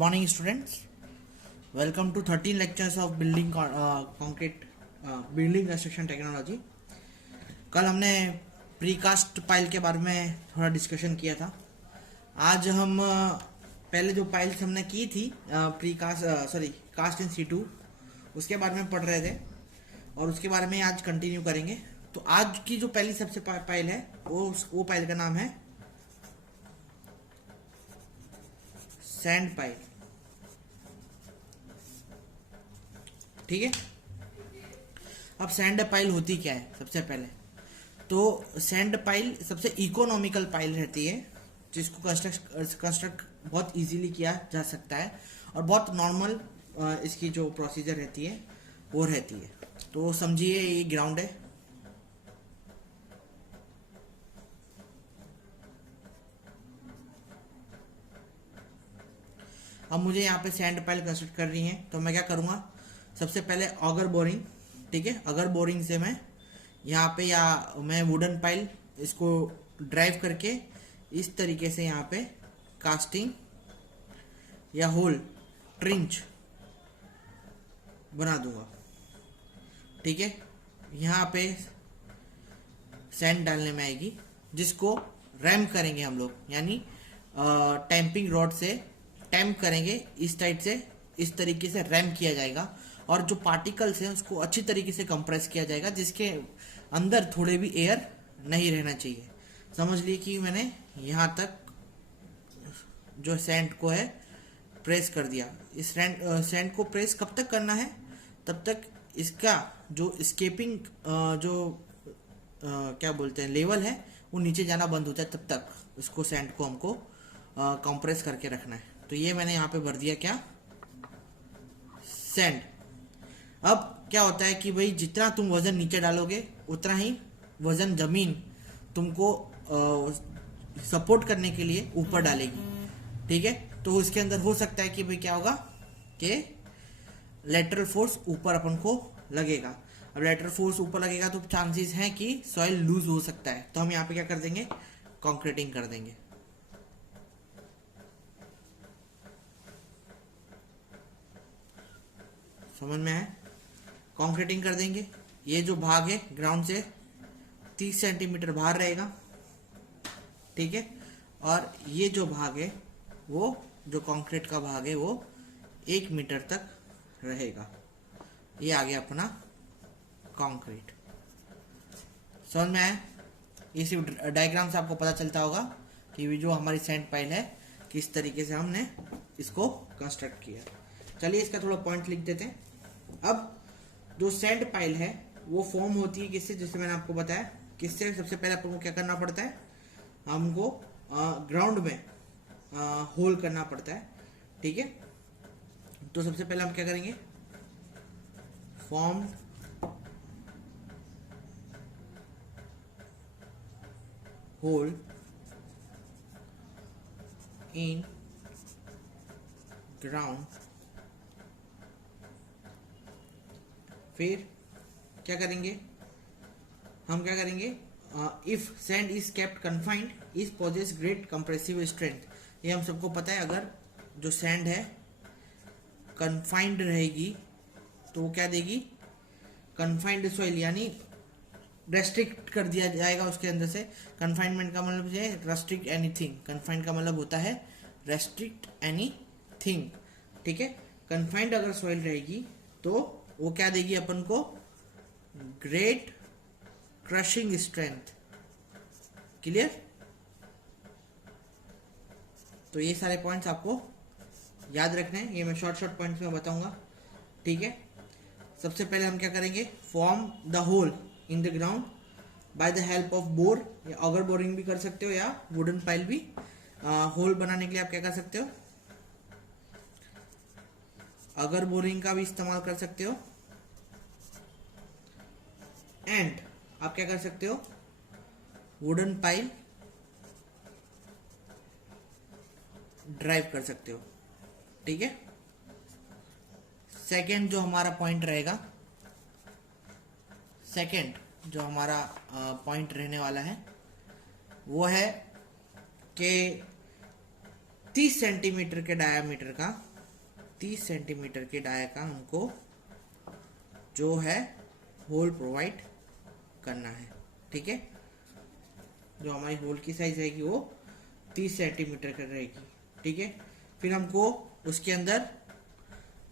morning, students. Welcome to 13 lectures of building concrete building construction technology. कल हमने precast pile के बारे में थोड़ा डिस्कशन किया था. आज हम पहले जो पाइल्स हमने की थी कास्ट इन सीटू, उसके बारे में पढ़ रहे थे और उसके बारे में आज कंटिन्यू करेंगे. तो आज की जो पहली सबसे पाइल है वो पाइल का नाम है सैंड पाइल. ठीक है. अब सैंड पाइल होती क्या है? सबसे पहले तो सैंड पाइल सबसे इकोनॉमिकल पाइल रहती है जिसको कंस्ट्रक्ट बहुत इजीली किया जा सकता है और बहुत नॉर्मल इसकी जो प्रोसीजर रहती है वो रहती है. तो समझिए ये ग्राउंड है. अब मुझे यहाँ पे सैंड पाइल कंस्ट्रक्ट कर रही है तो मैं क्या करूँगा, सबसे पहले ऑगर बोरिंग. ठीक है. अगर बोरिंग से मैं यहाँ पे या मैं वुडन पाइल इसको ड्राइव करके इस तरीके से यहाँ पे कास्टिंग या होल ट्रिंच बना दूंगा. ठीक है. यहाँ पे सैंड डालने में आएगी जिसको रैम करेंगे हम लोग, यानी टैंपिंग रॉड से टैम्प करेंगे. इस टाइप से इस तरीके से रैम किया जाएगा और जो पार्टिकल्स हैं उसको अच्छी तरीके से कंप्रेस किया जाएगा जिसके अंदर थोड़े भी एयर नहीं रहना चाहिए. समझ लिए कि मैंने यहाँ तक जो सैंड को है प्रेस कर दिया. इस सैंड को प्रेस कब तक करना है? तब तक इसका जो स्केपिंग क्या बोलते हैं लेवल है वो नीचे जाना बंद होता है. तब तक इसको सैंड को हमको कंप्रेस करके रखना है. तो ये मैंने यहाँ पे भर दिया क्या, सैंड. अब क्या होता है कि भाई जितना तुम वजन नीचे डालोगे उतना ही वजन जमीन तुमको सपोर्ट करने के लिए ऊपर डालेगी. ठीक है. तो इसके अंदर हो सकता है कि भाई क्या होगा कि लेटरल फोर्स ऊपर अपन को लगेगा. अब लेटरल फोर्स ऊपर लगेगा तो चांसेस हैं कि सॉइल लूज हो सकता है. तो हम यहाँ पे क्या कर देंगे, कंक्रीटिंग कर देंगे. समझ में है? कंक्रीटिंग कर देंगे. ये जो भाग है ग्राउंड से 30 सेंटीमीटर बाहर रहेगा. ठीक है. और ये जो भाग है वो जो कंक्रीट का भाग है वो 1 मीटर तक रहेगा. ये आ गया अपना कंक्रीट. समझ में आया? इसी डायग्राम से आपको पता चलता होगा कि जो हमारी सैंड पाइल है किस तरीके से हमने इसको कंस्ट्रक्ट किया. चलिए इसका थोड़ा पॉइंट लिख देते हैं. अब जो सैंड पाइल है वो फॉर्म होती है किससे, जैसे मैंने आपको बताया किससे. सबसे पहले आपको क्या करना पड़ता है, हमको ग्राउंड में होल करना पड़ता है. ठीक है. तो सबसे पहले हम क्या करेंगे, फॉर्म होल इन ग्राउंड. फिर क्या करेंगे, हम क्या करेंगे, if sand is kept confined is possess great compressive strength. ये हम सबको पता है. अगर जो सैंड है कन्फाइंड रहेगी तो वो क्या देगी, कन्फाइंड सॉइल, यानी रेस्ट्रिक्ट कर दिया जाएगा उसके अंदर से. कन्फाइनमेंट का मतलब है रेस्ट्रिक्ट एनीथिंग. कन्फाइंड का मतलब होता है रेस्ट्रिक्ट एनीथिंग. ठीक है. कन्फाइंड अगर सॉइल रहेगी तो वो क्या देगी अपन को, ग्रेट क्रशिंग स्ट्रेंथ. क्लियर? तो ये सारे पॉइंट्स आपको याद रखने हैं. ये मैं शॉर्ट पॉइंट्स में बताऊंगा. ठीक है. सबसे पहले हम क्या करेंगे, form the hole in the ground by the help of bore, या ऑगर बोरिंग भी कर सकते हो या वुडन पाइल भी. होल बनाने के लिए आप क्या कर सकते हो, ऑगर बोरिंग का भी इस्तेमाल कर सकते हो. एंड आप क्या कर सकते हो, वुडन पाइल ड्राइव कर सकते हो. ठीक है. सेकेंड जो हमारा पॉइंट रहेगा, सेकेंड जो हमारा पॉइंट रहने वाला है वो है कि 30 सेंटीमीटर के डायामीटर का 30 सेंटीमीटर के डाया का हमको जो है होल प्रोवाइड करना है। ठीक है, जो हमारी होल की साइज रहेगी वो 30 सेंटीमीटर का रहेगी। ठीक है, फिर हमको उसके अंदर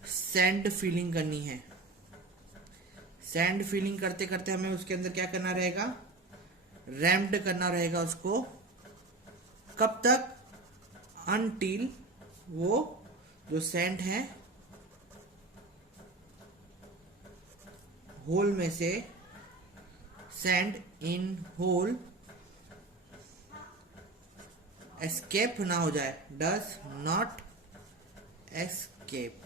सैंड फिलिंग करनी है। सैंड फिलिंग करते करते हमें उसके अंदर क्या करना रहेगा, रैम्ड करना रहेगा उसको। कब तक, अनटिल वो जो सैंड है होल में से, सैंड इन होल एस्केप ना हो जाए, डज नॉट एस्केप।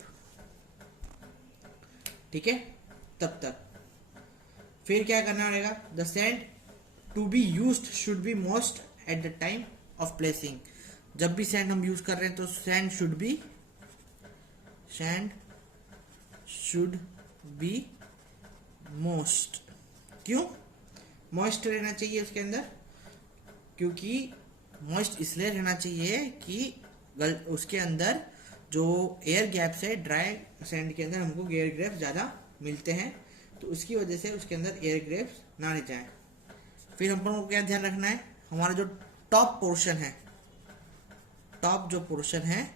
ठीक है, तब तक फिर क्या करना रहेगा, the sand to be used should be moist at the time of placing. जब भी सैंड हम यूज कर रहे हैं तो सैंड शुड बी मोस्ट। क्यों मॉइस्ट रहना चाहिए उसके अंदर, क्योंकि मॉइस्ट इसलिए रहना चाहिए कि उसके अंदर जो एयर गैप है, ड्राई सैंड के अंदर हमको एयर गैप ज़्यादा मिलते हैं, तो उसकी वजह से उसके अंदर एयर गैप्स ना रह जाए। फिर हमको क्या ध्यान रखना है, हमारा जो टॉप पोर्शन है, टॉप जो पोर्शन है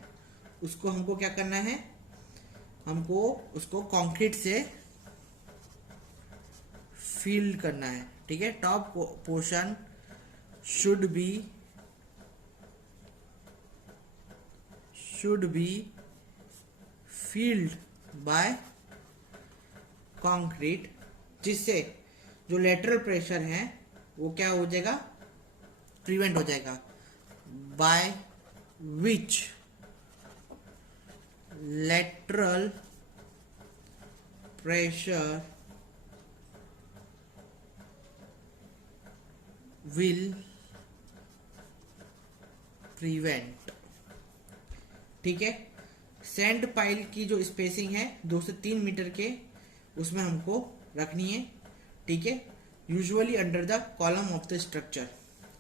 उसको हमको क्या करना है, हमको उसको कंक्रीट से फिल करना है। ठीक है, top portion should be filled by concrete, जिससे जो लेटरल प्रेशर है वो क्या हो जाएगा, प्रिवेंट हो जाएगा। By which lateral pressure will prevent. ठीक है, सैंड पाइल की जो स्पेसिंग है 2 से 3 मीटर के उसमें हमको रखनी है। ठीक है, usually under the column of the structure.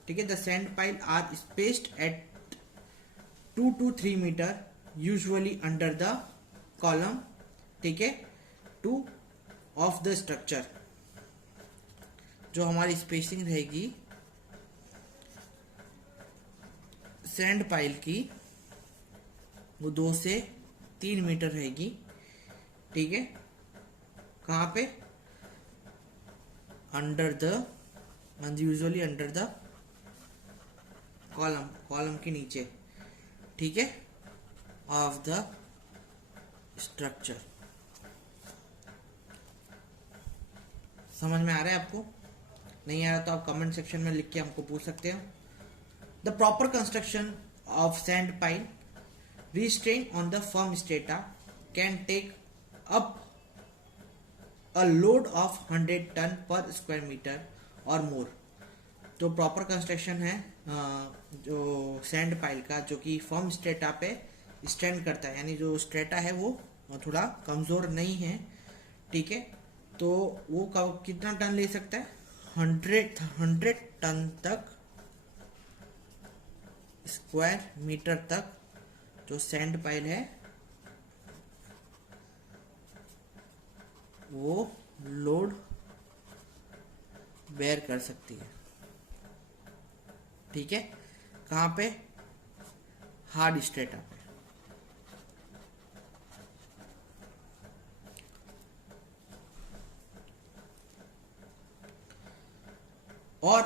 ठीक है, the sand pile are spaced at 2 to 3 metre usually under the column. ठीक है, 2 ऑफ द स्ट्रक्चर। जो हमारी स्पेसिंग रहेगी सैंड पाइल की वो 2 से 3 मीटर रहेगी। ठीक है, कहाँ पे, under the, usually under the column के नीचे। ठीक है, ऑफ द स्ट्रक्चर। समझ में आ रहा है आपको? नहीं आ रहा तो आप कमेंट सेक्शन में लिख के हमको पूछ सकते हो। The proper construction of sand pile restrained on the firm strata can take up a load of 100 ton per square meter or more। जो प्रॉपर कंस्ट्रक्शन है जो सैंड पाइल का, जो कि फर्म स्ट्रेटा पे स्टैंड करता है, यानी जो स्ट्रेटा है वो थोड़ा कमजोर नहीं है। ठीक है, तो वो कितना टन ले सकता है, 100 टन तक, स्क्वायर मीटर तक जो सैंड पाइल है वो लोड बेयर कर सकती है। ठीक है, कहाँ पे, हार्ड स्ट्रेटा पे। और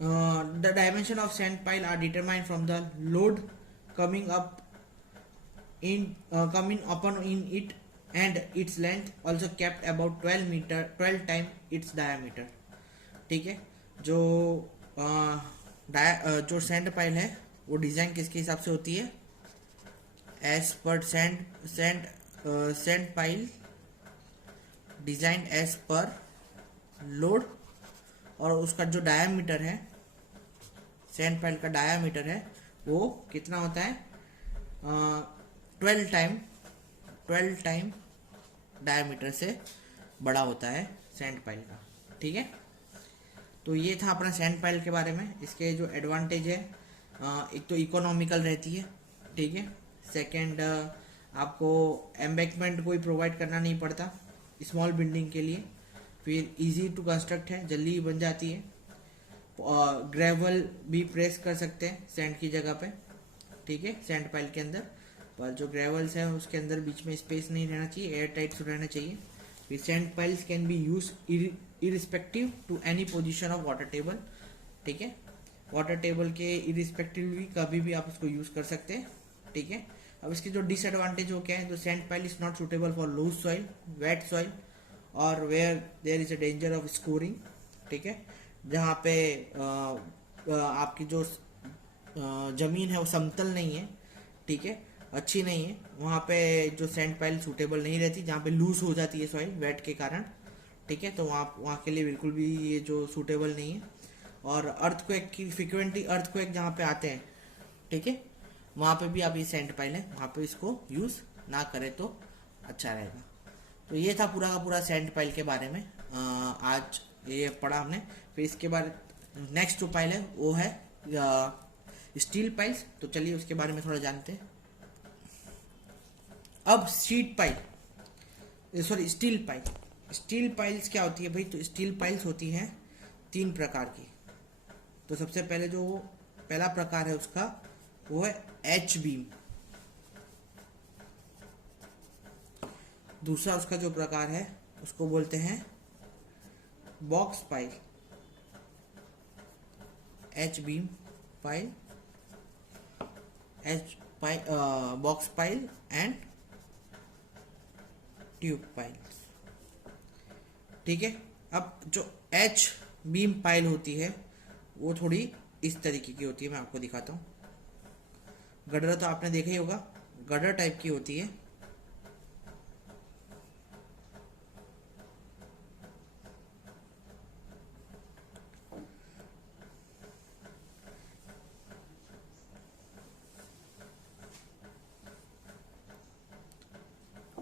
the dimension of sand pile are determined from the load coming upon in it, and its length also kept about 12 times its diameter। ठीक है, जो सैंड पाइल है वो डिजाइन किसके हिसाब से होती है, as per sand pile design as per load, और उसका जो डायामीटर है, सैंड पाइल का डायामीटर है वो कितना होता है, 12 टाइम डायमीटर से बड़ा होता है सैंड पाइल का। ठीक है, तो ये था अपना सैंड पाइल के बारे में। इसके जो एडवांटेज है, एक तो इकोनॉमिकल रहती है। ठीक है, सेकंड आपको एम्बैंकमेंट कोई प्रोवाइड करना नहीं पड़ता स्मॉल बिल्डिंग के लिए। फिर इजी टू कंस्ट्रक्ट है, जल्दी बन जाती है। ग्रेवल भी प्रेस कर सकते हैं सैंड की जगह पे, ठीक है, सैंड पाइल के अंदर। पर जो ग्रेवल्स है उसके अंदर बीच में स्पेस नहीं रहना चाहिए, एयर टाइट रहना चाहिए। फिर sand piles can be use irrespective to any position of water table, ठीक है। वाटर टेबल के इरिस्पेक्टिव भी कभी भी आप इसको यूज कर सकते हैं, ठीक है। अब इसकी जो डिसएडवांटेज हो क्या है, जो sand pile is not suitable for loose soil, wet soil और where there is a danger of scouring, ठीक है। जहाँ पे आपकी जो जमीन है वो समतल नहीं है, ठीक है, अच्छी नहीं है, वहाँ पे जो सैंड पाइल सूटेबल नहीं रहती, जहाँ पे लूज हो जाती है सॉइल वेट के कारण, ठीक है। तो वहाँ के लिए बिल्कुल भी ये जो सूटेबल नहीं है। और अर्थक्वेक की फ्रिक्वेंटली अर्थक्वेक जहाँ पे आते हैं, ठीक है, वहाँ पे भी आप ये सैंड पाइल है वहाँ पे इसको यूज ना करें तो अच्छा रहेगा। तो ये था पूरा का पूरा सैंड पाइल के बारे में। आज ये पढ़ा हमने। फिर इसके बाद नेक्स्ट जो पाइल है वो है स्टील पाइल्स। तो चलिए उसके बारे में थोड़ा जानते हैं। अब sheet pile, sorry steel pile. Steel piles क्या होती है भाई? तो स्टील पाइल्स होती हैं 3 प्रकार की। तो सबसे पहले जो पहला प्रकार है उसका वो है एच बीम। दूसरा उसका जो प्रकार है उसको बोलते हैं box pile, H beam pile, H pile, box pile and tube pile, ठीक है। अब जो एच बीम पाइल होती है वो थोड़ी इस तरीके की होती है, मैं आपको दिखाता हूँ। गडर तो आपने देखा ही होगा, गडर टाइप की होती है।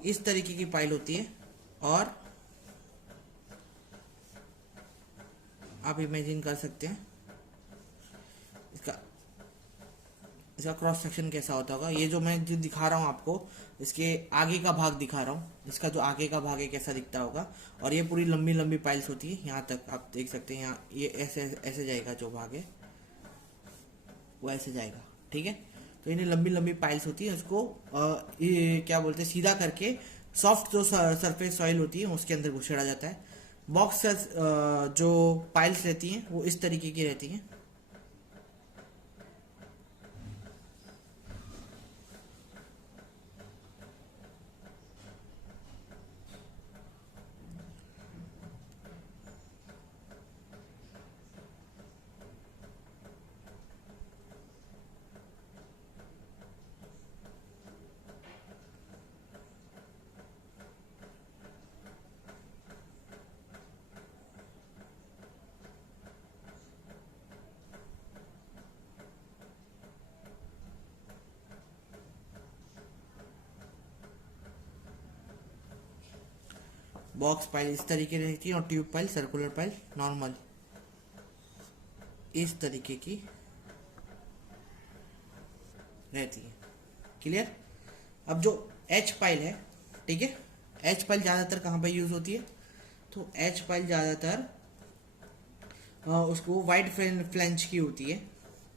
इस तरीके की पाइल होती है। और आप इमेजिन कर सकते हैं इसका इसका क्रॉस सेक्शन कैसा होता होगा। ये जो मैं जो दिखा रहा हूँ आपको, इसके आगे का भाग दिखा रहा हूँ, इसका जो आगे का भाग है कैसा दिखता होगा। और ये पूरी लंबी लंबी पाइल्स होती है, यहाँ तक आप देख सकते हैं। यहाँ ये ऐसे ऐसे जाएगा, जो भाग है वो ऐसे जाएगा, ठीक है। तो इन्हें लंबी लंबी पाइल्स होती है, उसको ये क्या बोलते हैं, सीधा करके सॉफ्ट जो सरफेस सॉइल होती है उसके अंदर घुसेड़ा जाता है। बॉक्स जो पाइल्स रहती हैं वो इस तरीके की रहती हैं। बॉक्स पाइल इस तरीके की रहती है और tube pile, circular pile normal इस तरीके की रहती है। क्लियर? अब जो एच पाइल है, ठीक है, एच पाइल ज़्यादातर कहाँ पर यूज होती है? तो एच पाइल ज़्यादातर उसको वाइड फ्लेंच की होती है,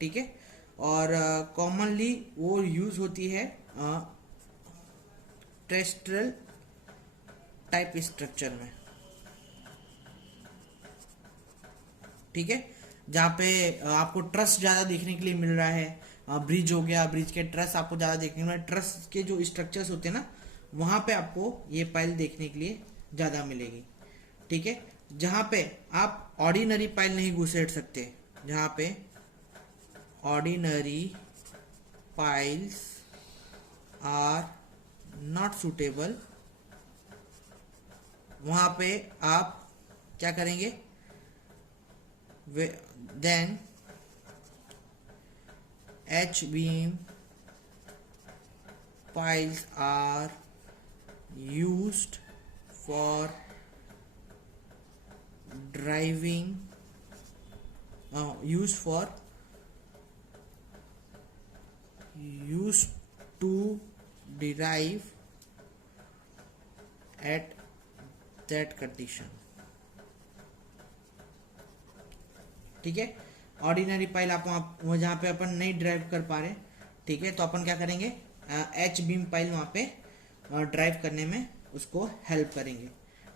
ठीक है। और कॉमनली वो यूज होती है टेरेस्ट्रियल टाइप स्ट्रक्चर में, ठीक है, जहाँ पे आपको ट्रस ज़्यादा देखने के लिए मिल रहा है। ब्रिज हो गया, ब्रिज के ट्रस आपको ज़्यादा देखने को मिल रहा है। ट्रस के जो स्ट्रक्चर्स होते हैं ना, वहाँ पे आपको ये पाइल देखने के लिए ज़्यादा मिलेगी, ठीक है। जहाँ पे आप ऑर्डिनरी पाइल नहीं घुसेड़ सकते, जहाँ पे ordinary piles are not suitable, वहाँ पे आप क्या करेंगे? Then H beam piles are used for driving, used to derive at that condition. ठीक है, ऑर्डिनरी पाइल आप वहाँ जहाँ पे अपन नहीं ड्राइव कर पा रहे, ठीक है, तो अपन क्या करेंगे, एच बीम पाइल वहाँ पे ड्राइव करने में उसको हेल्प करेंगे।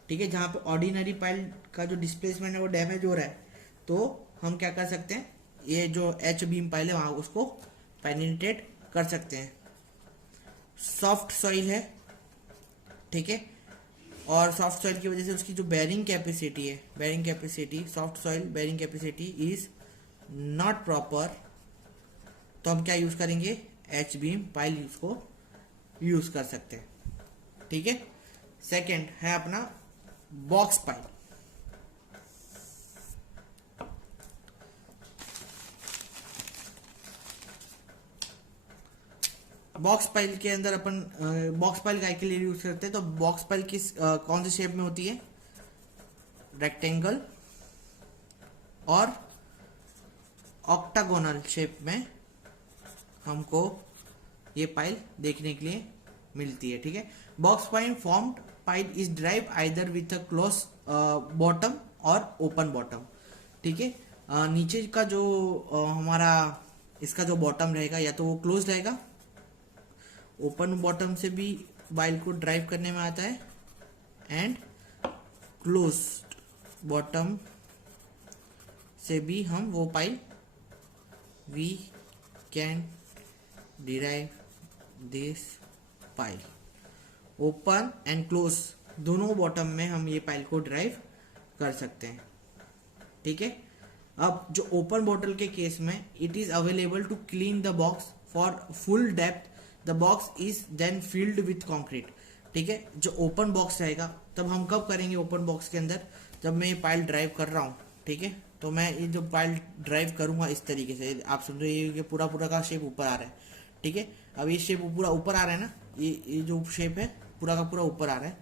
ठीक है, जहाँ पे ऑर्डिनरी पाइल का जो डिस्प्लेसमेंट है वो डैमेज हो रहा है, तो हम क्या कर सकते हैं, ये जो एच बीम पाइल है वहाँ उसको पेनिट्रेट कर सकते हैं। सॉफ्ट सॉइल है, ठीक है, और सॉफ्ट सॉइल की वजह से उसकी जो बेरिंग कैपेसिटी है, bearing capacity, soft soil bearing capacity is not proper, तो हम क्या यूज करेंगे, एच बीम पाइल उसको यूज कर सकते हैं। ठीक है, सेकंड है अपना बॉक्स पाइल। बॉक्स पाइल के अंदर अपन बॉक्स पाइल काय के लिए यूज करते हैं, तो बॉक्स पाइल किस कौन से शेप में होती है, रेक्टेंगल और ऑक्टागोनल शेप में हमको ये पाइल देखने के लिए मिलती है। ठीक है, box pile formed pile is drive either with a close bottom और ओपन बॉटम। ठीक है, नीचे का जो हमारा इसका जो बॉटम रहेगा या तो वो क्लोज रहेगा, ओपन बॉटम से भी पाइल को ड्राइव करने में आता है, एंड क्लोज बॉटम से भी हम वो pile we can derive this pile. Open and close दोनों बॉटम में हम ये पाइल को ड्राइव कर सकते हैं। ठीक है, अब जो ओपन बॉटल के केस में it is available to clean the box for full depth, the box is then filled with concrete. ठीक है, जो ओपन बॉक्स रहेगा तब हम कब करेंगे, ओपन बॉक्स के अंदर जब मैं ये पाइल ड्राइव कर रहा हूँ। ठीक है, तो मैं ये जो पाइल ड्राइव करूंगा इस तरीके से, आप समझो ये पूरा पूरा का शेप ऊपर आ रहा है। ठीक है, अब ये शेप पूरा ऊपर आ रहा है ना, ये जो शेप है पूरा का पूरा ऊपर आ रहा है,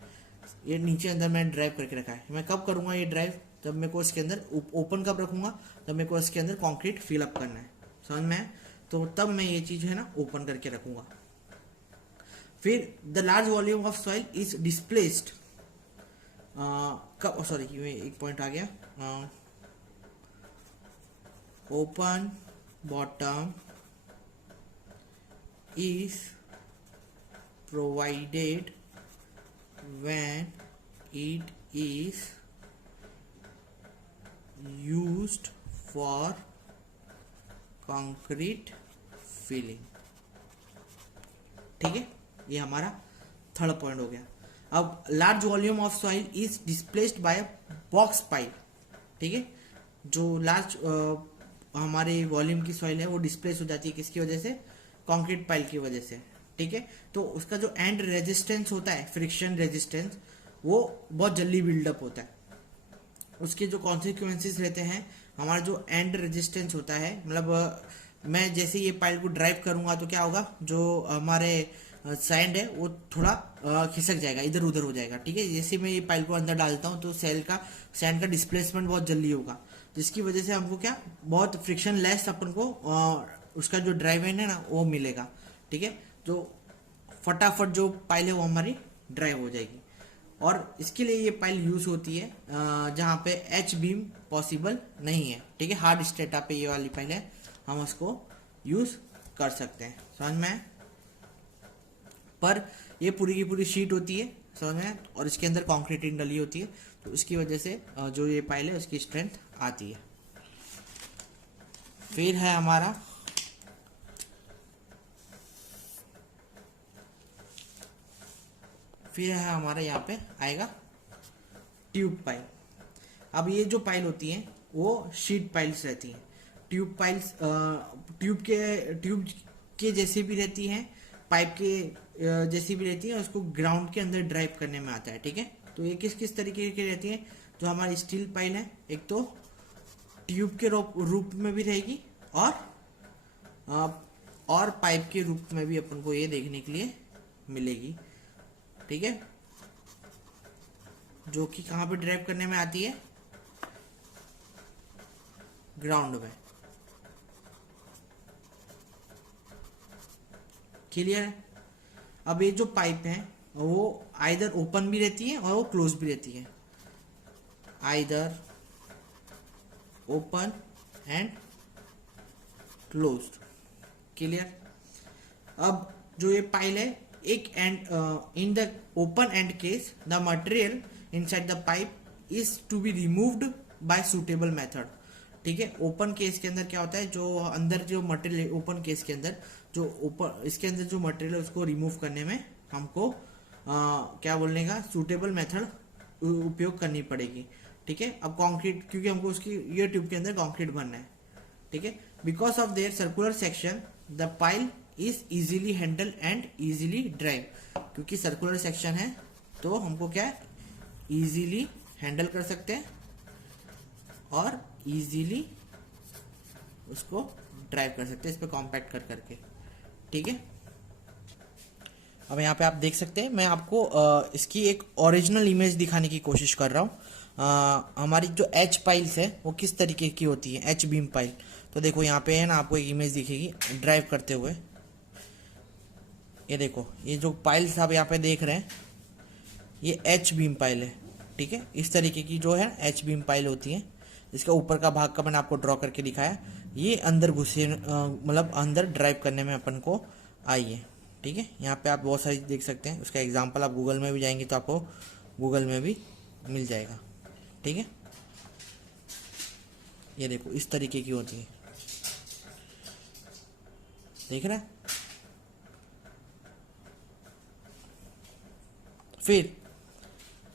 ये नीचे अंदर मैंने ड्राइव करके रखा है। मैं कब करूंगा ये ड्राइव, जब मेरे को इसके अंदर ओपन कब रखूंगा, जब मेरे को इसके अंदर कंक्रीट फिल अप करना है, समझ में है, तो तब मैं ये चीज है ना ओपन करके रखूंगा। फिर the large volume of soil is displaced, कब, सॉरी एक पॉइंट आ गया, open bottom is provided when it is used for concrete filling। ठीक है, ये हमारा थर्ड पॉइंट हो गया। अब large volume of soil is displaced by box pipe. ठीक है, जो लार्ज हमारे वॉल्यूम की सॉइल है वो डिस्प्लेस हो जाती है, किसकी वजह से, कंक्रीट पाइल की वजह से। ठीक है, तो उसका जो एंड रेजिस्टेंस होता है, फ्रिक्शन रेजिस्टेंस, वो बहुत जल्दी बिल्डअप होता है। उसके जो कॉन्सिक्वेंसेस रहते हैं, हमारा जो एंड रेजिस्टेंस होता है, मतलब मैं जैसे ये पाइल को ड्राइव करूंगा तो क्या होगा, जो हमारे सैंड है वो थोड़ा खिसक जाएगा, इधर उधर हो जाएगा। ठीक है, जैसे मैं ये पाइल को अंदर डालता हूँ तो सैंड का डिस्प्लेसमेंट बहुत जल्दी होगा, जिसकी वजह से हमको क्या, बहुत फ्रिक्शन लेस अपन को उसका जो ड्राइव है ना वो मिलेगा। ठीक है, जो फटाफट जो पाइल है वो हमारी ड्राइव हो जाएगी। और इसके लिए ये पाइल यूज होती है जहाँ पे एच बीम पॉसिबल नहीं है। ठीक है, हार्ड स्ट्रेटा पे ये वाली पाइल है, हम उसको यूज कर सकते हैं, समझ में है? पर ये पूरी की पूरी शीट होती है, समझ में, और इसके अंदर कॉन्क्रीटिंग डली होती है, तो इसकी वजह से जो ये पाइल है उसकी स्ट्रेंथ आती है। फिर है हमारा यहाँ पे आएगा ट्यूब पाइल। अब ये जो पाइल होती है वो शीट पाइल्स रहती हैं। ट्यूब पाइल्स ट्यूब के जैसे भी रहती हैं, पाइप के जैसी भी रहती है, उसको ग्राउंड के अंदर ड्राइव करने में आता है। ठीक है, तो ये किस किस तरीके की रहती है, जो हमारी स्टील पाइल है, एक तो ट्यूब के रूप में भी रहेगी और पाइप के रूप में भी अपन को ये देखने के लिए मिलेगी। ठीक है, जो कि कहां पे ड्राइव करने में आती है, ग्राउंड में। क्लियर है? अब ये जो पाइप है वो आइदर ओपन भी रहती है और वो क्लोज भी रहती है, either open and closed. Clear. अब जो ये पाइल है, एक end in the open end case the material inside the pipe is to be removed by suitable method. ठीक है, ओपन केस के अंदर क्या होता है, जो अंदर जो मटेरियल, ओपन केस के अंदर जो ओपन, इसके अंदर जो मटेरियल है उसको रिमूव करने में हमको क्या बोलने का, सुटेबल मेथड उपयोग करनी पड़ेगी। ठीक है, अब कंक्रीट, क्योंकि हमको उसकी ये ट्यूब के अंदर कंक्रीट भरना है। ठीक है, because of their circular section the pile is easily handle and easily drive. क्योंकि सर्कुलर सेक्शन है तो हमको क्या है, इजीली हैंडल कर सकते हैं और इजीली उसको ड्राइव कर सकते हैं, इस पे कॉम्पैक्ट कर करके। ठीक है, अब यहाँ पे आप देख सकते हैं, मैं आपको इसकी एक ओरिजिनल इमेज दिखाने की कोशिश कर रहा हूँ। हमारी जो एच पाइल्स है वो किस तरीके की होती है, एच बीम पाइल। तो देखो यहाँ पे है ना, आपको एक इमेज दिखेगी ड्राइव करते हुए। ये देखो, ये जो पाइल्स आप यहाँ पे देख रहे हैं ये एच बीम पाइल है। ठीक है, इस तरीके की जो है एच बीम पाइल होती है। इसका ऊपर का भाग का मैंने आपको ड्रॉ करके दिखाया, ये अंदर घुसे, मतलब अंदर ड्राइव करने में अपन को आई है। ठीक है, यहाँ पे आप बहुत सारी देख सकते हैं, उसका एग्जांपल आप गूगल में भी जाएंगे तो आपको गूगल में भी मिल जाएगा। ठीक है, ये देखो इस तरीके की होती है, देख रहे हैं। फिर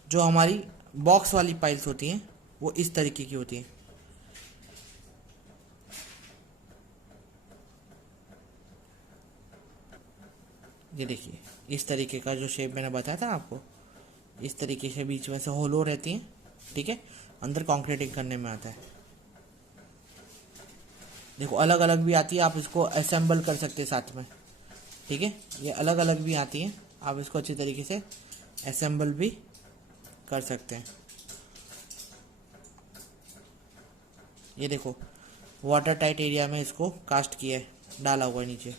जो हमारी बॉक्स वाली पाइल्स होती हैं वो इस तरीके की होती हैं। ये देखिए, इस तरीके का जो शेप मैंने बताया था आपको, इस तरीके से बीच में से होलो रहती हैं। ठीक है, अंदर कंक्रीटिंग करने में आता है। देखो अलग अलग भी आती है, आप इसको असेंबल कर सकते हैं साथ में। ठीक है, ये अलग अलग भी आती हैं, आप इसको अच्छी तरीके से असेंबल भी कर सकते हैं। ये देखो वाटर टाइट एरिया में इसको कास्ट किया है, डाला हुआ है नीचे,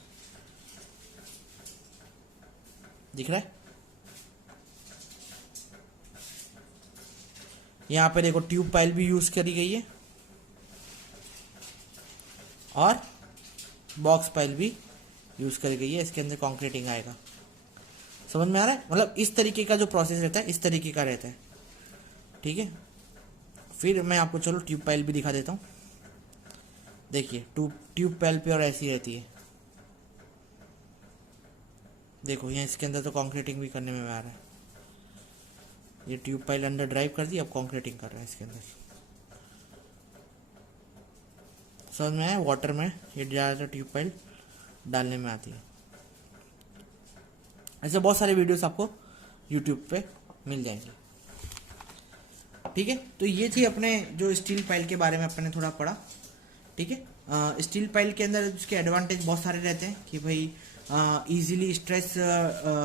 दिख रहा है। यहाँ पे देखो ट्यूब पाइल भी यूज करी गई है और बॉक्स पाइल भी यूज करी गई है, इसके अंदर कंक्रीटिंग आएगा। समझ में आ रहा है, मतलब इस तरीके का जो प्रोसेस रहता है इस तरीके का रहता है। ठीक है, फिर मैं आपको चलो ट्यूब पाइल भी दिखा देता हूँ। देखिए ट्यूब पाइल प्योर ऐसी रहती है। देखो यहाँ इसके अंदर तो कंक्रीटिंग भी करने में आ रहा है, ये ट्यूब पाइल अंदर ड्राइव कर दी, अब कंक्रीटिंग कर रहा है इसके अंदर। समझ में आया, वाटर में ये ज़्यादातर ट्यूब पाइल डालने में आती है। ऐसे बहुत सारे वीडियोस आपको यूट्यूब पे मिल जाएंगे। ठीक है, तो ये थी अपने जो स्टील पाइल के बारे में अपने थोड़ा पढ़ा। ठीक है, स्टील पाइल के अंदर उसके एडवांटेज बहुत सारे रहते हैं कि भाई इजीली स्ट्रेस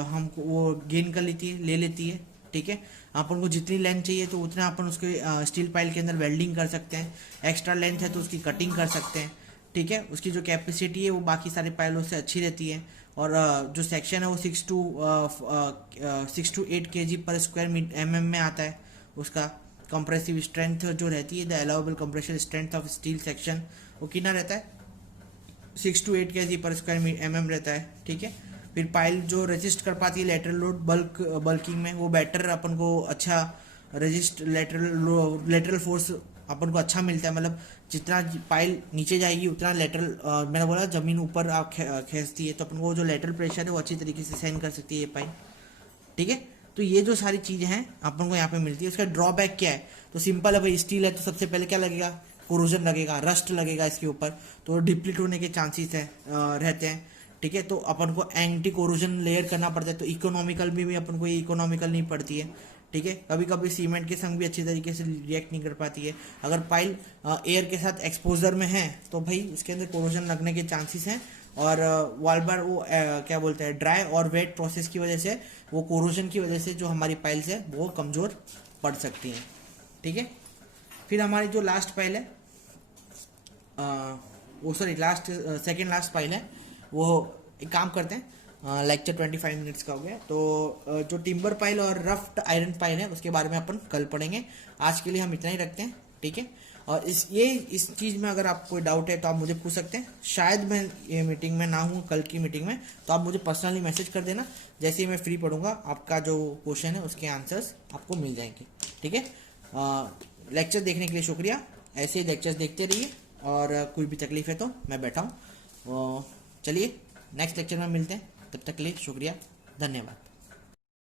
हमको वो गेन कर ले लेती है। ठीक है, अपन को जितनी लेंथ चाहिए तो उतना अपन उसके स्टील पाइल के अंदर वेल्डिंग कर सकते हैं। एक्स्ट्रा लेंथ है तो उसकी कटिंग कर सकते हैं। ठीक है, उसकी जो कैपेसिटी है वो बाकी सारे पाइलों से अच्छी रहती है। और जो सेक्शन है वो 6 to 8 kg पर स्क्वायर mm में आता है। उसका कंप्रेसिव स्ट्रेंथ जो रहती है, the allowable compression strength of steel section, वो कितना रहता है, 6 to 8 kg पर स्क्वायर mm रहता है। ठीक है, फिर पाइल जो रेजिस्ट कर पाती है लेटरल लोड बल्किंग में, वो बेटर अपन को अच्छा रेजिस्ट लेटरल फोर्स अपन को अच्छा मिलता है। मतलब जितना पाइल नीचे जाएगी उतना लेटरल, मैंने बोला जमीन ऊपर आप खींचती है तो अपन को जो लेटरल प्रेशर है वो अच्छी तरीके से सहन कर सकती है ये पाइल। ठीक है, तो ये जो सारी चीज़ें हैं अपन को यहाँ पे मिलती है। उसका ड्रॉबैक क्या है, तो सिंपल है भाई, स्टील है तो सबसे पहले क्या लगेगा, कोरोजन लगेगा, रस्ट लगेगा इसके ऊपर, तो डिप्लीट होने के चांसेस है रहते हैं। ठीक है, तो अपन को एंटी कोरोजन लेयर करना पड़ता है, तो इकोनॉमिकल भी अपन को ये इकोनॉमिकल नहीं पड़ती है। ठीक है, कभी कभी सीमेंट के संग भी अच्छी तरीके से रिएक्ट नहीं कर पाती है। अगर पाइल एयर के साथ एक्सपोजर में है तो भाई उसके अंदर कोरोजन लगने के चांसेस हैं। और वाल बार वो क्या बोलते हैं, ड्राई और वेट प्रोसेस की वजह से, वो कोरोजन की वजह से जो हमारी पाइल्स है वो कमज़ोर पड़ सकती हैं। ठीक है, फिर हमारी जो लास्ट पाइल है, वो sorry last second last pile है, वो एक काम करते हैं, लेक्चर 25 मिनट्स का हो गया। तो जो टिम्बर पाइल और रफ्ट आयरन पाइल है उसके बारे में अपन कल पढ़ेंगे। आज के लिए हम इतना ही रखते हैं, ठीक है। और इस चीज़ में अगर आपको कोई डाउट है तो आप मुझे पूछ सकते हैं। शायद मैं ये मीटिंग में ना हूँ कल की मीटिंग में, तो आप मुझे पर्सनली मैसेज कर देना। जैसे ही मैं फ्री पढ़ूंगा आपका जो क्वेश्चन है उसके आंसर्स आपको मिल जाएंगे, ठीक है। लेक्चर देखने के लिए शुक्रिया। ऐसे ही लेक्चर्स देखते रहिए, और कोई भी तकलीफ है तो मैं बैठा हूँ। चलिए नेक्स्ट लेक्चर में मिलते हैं, तब तक के लिए शुक्रिया, धन्यवाद।